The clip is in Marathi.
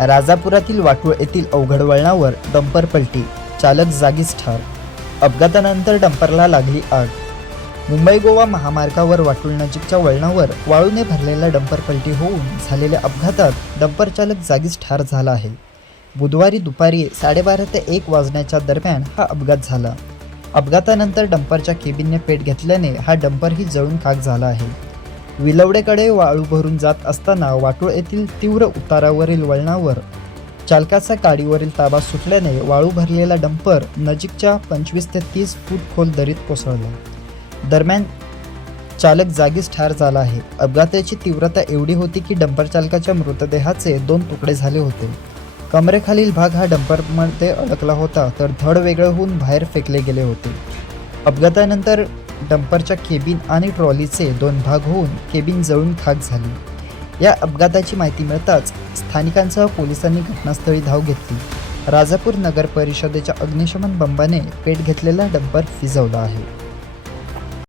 राजापुरातील वाटूळ येथील अवघड वळणावर डंपर पलटी चालक जागीच ठार. अपघातानंतर डंपरला लागली आग. मुंबई गोवा महामार्गावर वाटूळ नजीकच्या वळणावर वाळूने भरलेला डंपर पलटी होऊन झालेल्या अपघातात डंपर चालक जागीच ठार झाला आहे. बुधवारी दुपारी साडेबारा ते एक वाजण्याच्या दरम्यान हा अपघात झाला. अपघातानंतर डंपरच्या केबिनने पेट घेतल्याने हा डंपरही जळून खाक झाला आहे. विलवडेकडे वाळू भरून जात असताना वाटूळ येथील तीव्र उतारावरील वळणावर चालकाचा गाडीवरील ताबा सुटल्याने वाळू भरलेला डंपर नजीकच्या पंचवीस ते तीस फूट खोल दरीत कोसळला. दरम्यान चालक जागीच ठार झाला आहे. अपघाताची तीव्रता एवढी होती की डंपर चालकाच्या मृतदेहाचे दोन तुकडे झाले होते. कमरेखालील भाग हा डंपरमध्ये अडकला होता तर धड वेगळं होऊन बाहेर फेकले गेले होते. अपघातानंतर डंपरच्या केबिन आणि ट्रॉलीचे दोन भाग होऊन केबिन जळून खाक झाली. या अपघाताची माहिती मिळताच स्थानिकांसह पोलिसांनी घटनास्थळी धाव घेतली. राजापूर नगर परिषदेच्या अग्निशमन बंबाने पेट घेतलेला डंपर फिजवला आहे.